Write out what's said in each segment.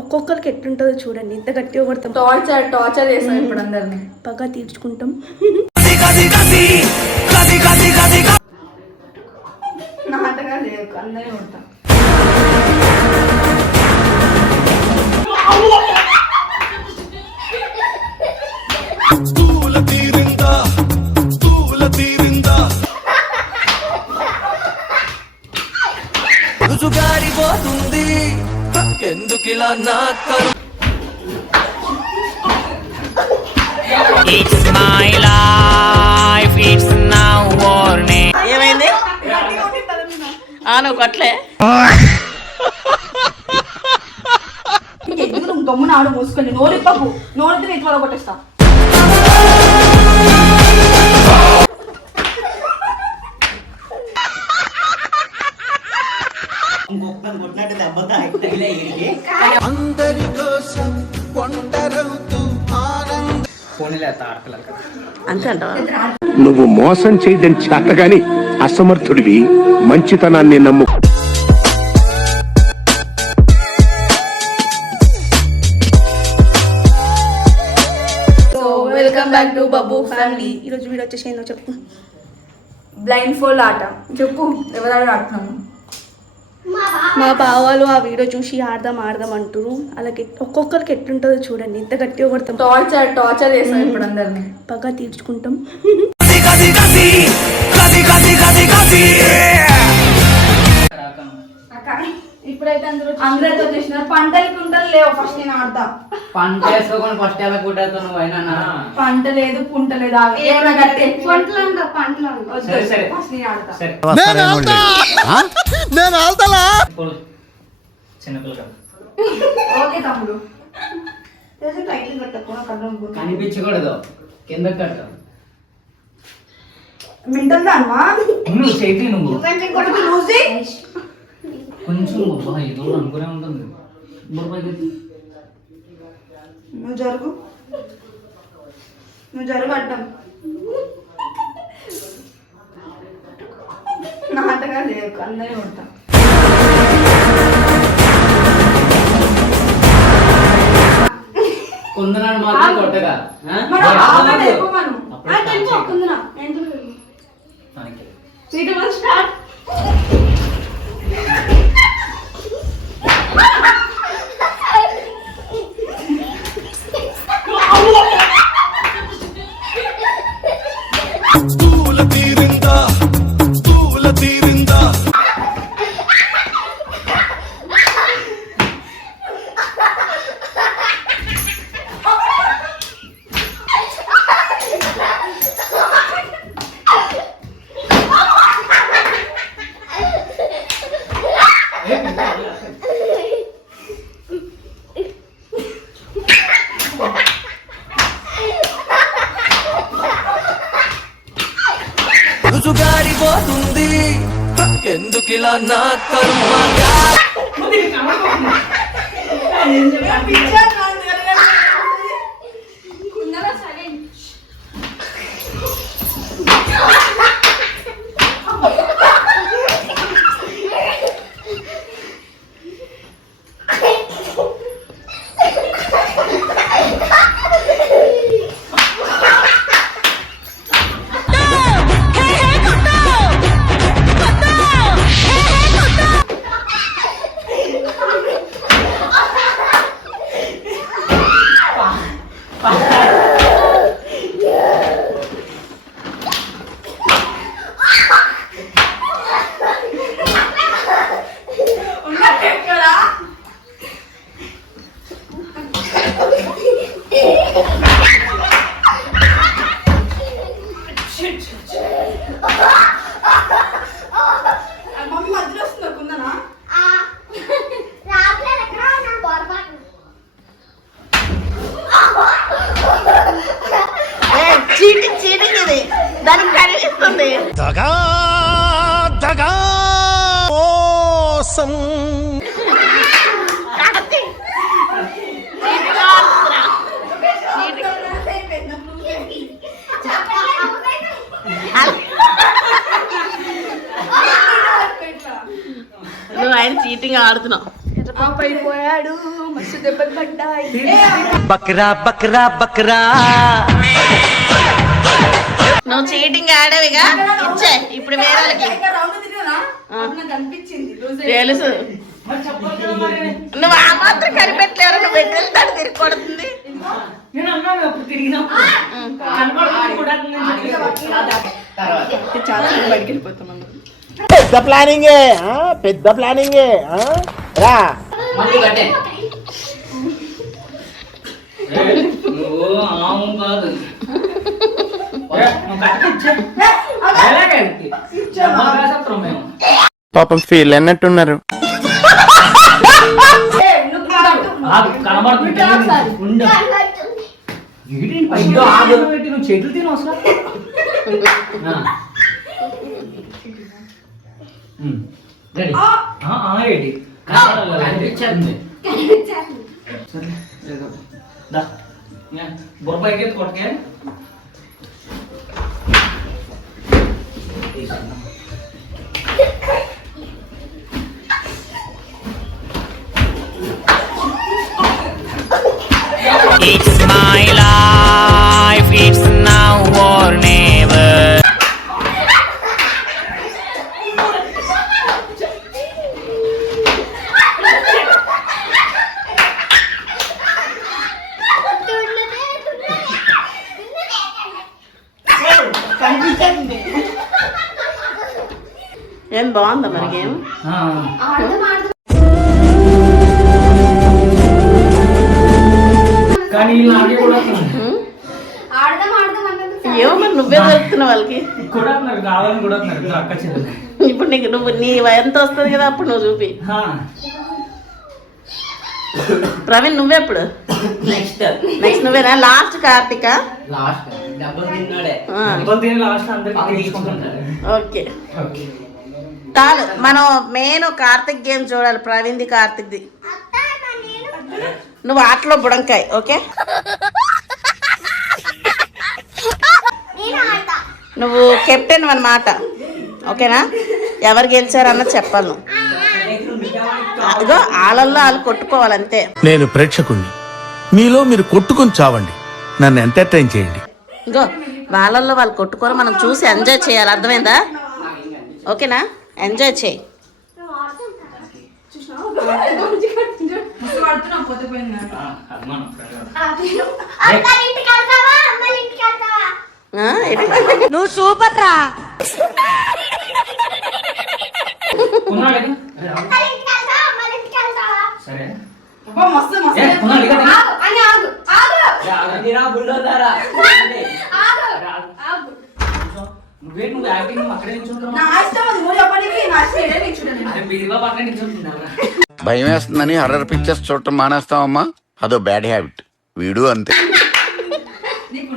ఒక్కొక్కరికి ఎట్లుంటుందో చూడండి. ఇంత గట్టిగా కొడతాం. టార్చర్ టార్చర్ చేస్తాం ఇప్పుడు అందరిని. పగ తీర్చుకుంటాం. నాటగా లేదు అందరినీ తీరిందా రుజుగారిపోతుంది. ఎందుకిలా నా కరు It's my life, it's now or never. ఏమైంది? ఆ నువ్వు కొట్లే గమ్మున ఆడు మూసుకొని? నోరు ఇప్పకు నోరు ఇప్పి ఇట్లా కొట్టేస్తా. కొట్టినట్టు దెబ్బ. అందరి కోసం అంతే నువ్వు మోసం చేయడం చేతగాని అసమర్థుడివి మంచితనాన్ని నమ్ము. So welcome back to Babbu family ఈరోజు వీడియో వచ్చేసి ఏందో చెప్పు. బ్లైండ్ ఫోల్డ్ ఆట. చెప్పు ఎవరాడు ఆడుతున్నాము మా బావాలు ఆ వీడియో చూసి ఆడదాం ఆడదాం అంటారు అలాగే ఒక్కొక్కరికి ఎట్లుంటుందో చూడండి. ఇంత గట్టిగా కొడతాం. టార్చర్ టార్చర్ చేస్తాం ఇప్పుడు అందరిని. పగ తీర్చుకుంటాం. ఇప్పుడైతే అందరూ అందరితో చేసిన పంటలు కుంటలు లేవు. ఫస్ట్ నేను ఆడతా. పంట వేసుకోకుండా ఫస్ట్ ఎలా నువ్వు అయినా పంట లేదు పుంట లేదు ఆగు. ఏమైనా గట్టి పంటలు అంట పంటలు సరే, సరే. ఫస్ట్ నేను ఆడతా. సరే. నేను ఆల్తలా ఇప్పుడు చిన్నపిల్ల కదా. ఓకే తమ్ముడు. తెలిసి టైటిల్ కట్టకు కళ్ళు కనిపించకూడదు. కింద కట్టు. మెంటల్ దాన్వా నువ్వు చేతి నువ్వు. కొడుకు లూజీ కొంచెం అబ్బా, ఏదో అనుకునే ఉంటుంది. బుర్ర పైకి ఎత్తు. నువ్వు జరుగు. నువ్వు జరుగు అడ్డం నాటగా లేదు అందరినీ ఉంటాం కుందనాడు మాత్రం కొట్టగా స్టార్ట్. రుజుగారిపోతుంది ఎందుకిలా నా కర్మ? మస్తు దెబ్బలు పడ్డాయి. బక్రా బక్రా బక్రా. నువ్వు చీటింగ్ ఆడవిగా ఇచ్చే ఇప్పుడు వేరే వాళ్ళకి. తెలుసు. నువ్వు ఆ మాత్రం కనిపెట్టలేరు నువ్వు పెట్టేస్తాడు తిరిగి కొడుతుంది. చాలా బయటికి వెళ్ళిపోతున్నాం పెద్ద ప్లానింగే ఆ? పెద్ద ప్లానింగే ఆ? రా. మళ్ళీ కట్టే. ఏయ్, నువ్వు ఆము కాదు. రెడీ ఆ, ఆ, ఏంటి కనిపించేస్తుంది సరే ఏదో. దా. యా, బొబ్బాయికి ఎత్తు కొట్టకే It's my life, it's now or కానీ వీళ్ళు నాకే కూడా ఆడదాం ఆడదాం అన్నది ఏమో మరి నువ్వే దొరుకుతున్నావు వాళ్ళకి. కూడా అన్నారు కావాలని కూడా అన్నారు ఇద్దరు అక్క చెల్లెలు. ఇప్పుడు నీకు నువ్వు నీ ఎంత వస్తుంది కదా అప్పుడు నువ్వు చూపి. ఆ, ప్రవీణ్ నువ్వెప్పుడు నెక్స్ట్ నెక్స్ట్ నువ్వేనా? లాస్ట్ కార్తిక? ఓకే. కాదు మనం మెయిన్ కార్తిక్ గేమ్ చూడాలి ప్రవీణ్ది కార్తిక్ది. నువ్వు ఆటలో బుడంకాయ్ ఓకే? నువ్వు కెప్టెన్ అన్నమాట ఓకేనా? ఎవరు గెలిచారన్నది చెప్పాలి నువ్వు. అదిగో వాళ్ళల్లో వాళ్ళు కొట్టుకోవాలి అంతే నేను ప్రేక్షకుణ్ణి. మీలో మీరు కొట్టుకొని చావండి. నన్ను ఎంటర్టైన్ చేయండి. ఇంకో వాళ్ళల్లో వాళ్ళు కొట్టుకొని మనం చూసి ఎంజాయ్ చేయాలి. అర్థమైందా? ఓకేనా? ఎంజాయ్ చేయి. మస్తు పడుతున్నా పోతే పోయింది అభిమానం ఆ, ఏంటి? ఉన్నాడు కదా? సరే అబ్బా, మస్తు మస్తు ఏ, ఉన్నాడు కదా? ఆగు, అని ఆగు ఆగు ఆగు నువ్వే నువ్వు యాక్టింగ్ అక్కడే నిల్చుంటున్నావు నా ఇష్టం అది నువ్వు చెప్పడానికి నా ఇష్టం ఏదే నీకు చూడండి అరే బీరువా పక్కనే నిల్చుంటున్నావురా భయం వేస్తుందని హర్రర్ పిక్చర్స్ చూడటం మానేస్తావమ్మా? అదో బ్యాడ్ హ్యాబిట్. వీడు అంతే. నీకు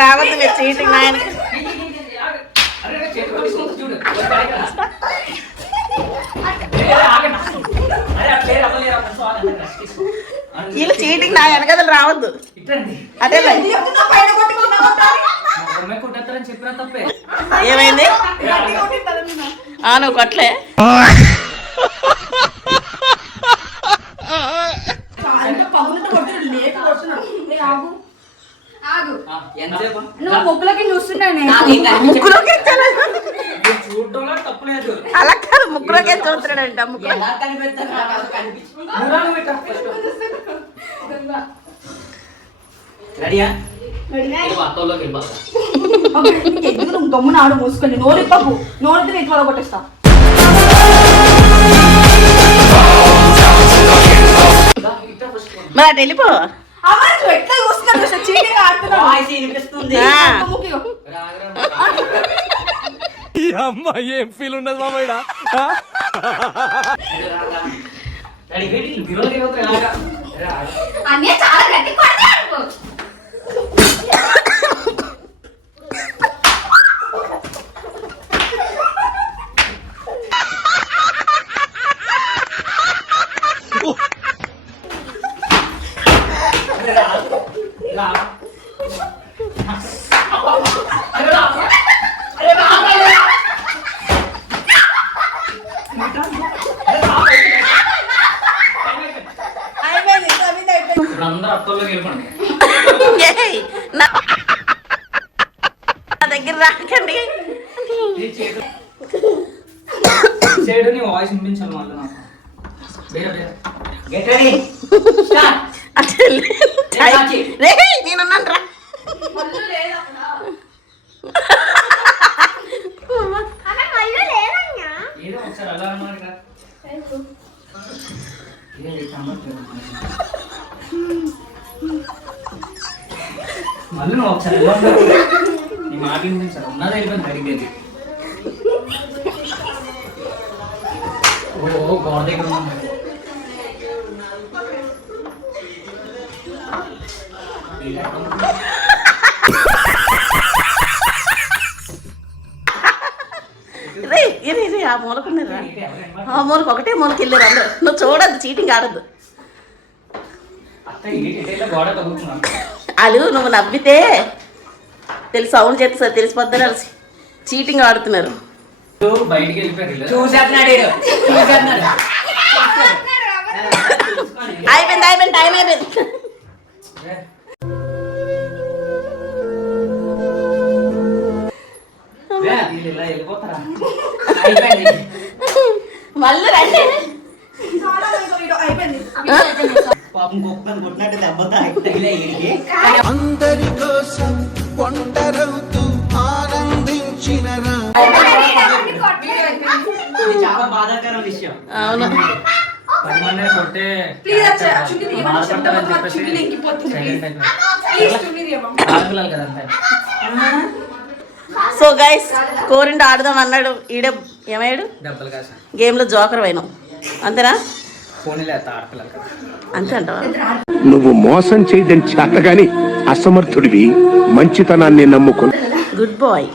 రావద్దు మీరు చీటింగ్ నాయన వీళ్ళు చీటింగ్ నా వెనకదలు రావద్దు. అదే ఏమైంది? ఆ నువ్వు కొట్లే నువ్వు ముక్కులకి చూస్తున్నాను తప్పలేదు అలా కాదు. ముక్కులోకి చూస్తున్నాడంట పెట్టా. రెడీయా? ఎందుకు గమ్మున ఆడు మూసుకొని నోరు ఇప్పకు నోరు నీకు వల్ల కొట్టేస్తా. మరి అటు వెళ్ళిపో. అమ్మ ఎట్లా చీటింగ్. డాడీ వెయిట్ బిరోలు తిరగదు ఎలాగా రా. అన్నీ చాలా గట్టి రా. ఇప్పుడు అందరూ అత్తల్లోకి వెళ్ళిపోండి ఏయ్, నా నా దగ్గర రాకండి ఈ చేతులు సైడ్ నీ వాయిస్ వినిపించాలి మళ్ళీ నాకు వేరే వేరే గెట్ రెడీ స్టార్ట్ అంటే టైం- రే నేనున్నాను రా ఏదో ఒకసారి అలా అన్నమాట మళ్ళీ నువ్వు ఒకసారి? నీ మాట వినిపించాలి ఉన్నది వెళ్ళిపోయింది అడిగేది ఓ గోడ దగ్గర ఉన్నాం మరి. రే ఇరే ఇరే ఆ మూలకున్నారు రా ఆ మూలకు ఒకటే మూలకి వెళ్ళారు అందరూ. నువ్వు చూడద్దు చీటింగ్ ఆడద్దు. వాళ్ళు నువ్వు నవ్వితే తెలిసి సౌండ్ చేస్తే తెలిసిపోద్దని వాళ్ళు చీటింగ్ ఆడుతున్నారు. అయిపోయింది అయిపోయింది టైం అయిపోయింది. వెళ్ళిపోతారా? అయిపోయింది మళ్ళీ రండి. పాపం కుక్కని కొట్టినట్టు దెబ్బ తాకి తగిలే ఈడికి అందరి కోసం ఒంటరవుతూ ఆనందించిన ఇది చాలా బాధాకరం విషయం. అవును. కొట్టే సో గైస్ కోరిండి ఆడదాం అన్నాడు. ఈడే ఏమయ్యాడు? గేమ్లో జోకర్ అయినాం అంతేనా? అంతే అంటావా? నువ్వు మోసం చేయడం చేతగాని అసమర్థుడివి మంచితనాన్ని నమ్ముకుని గుడ్ బాయ్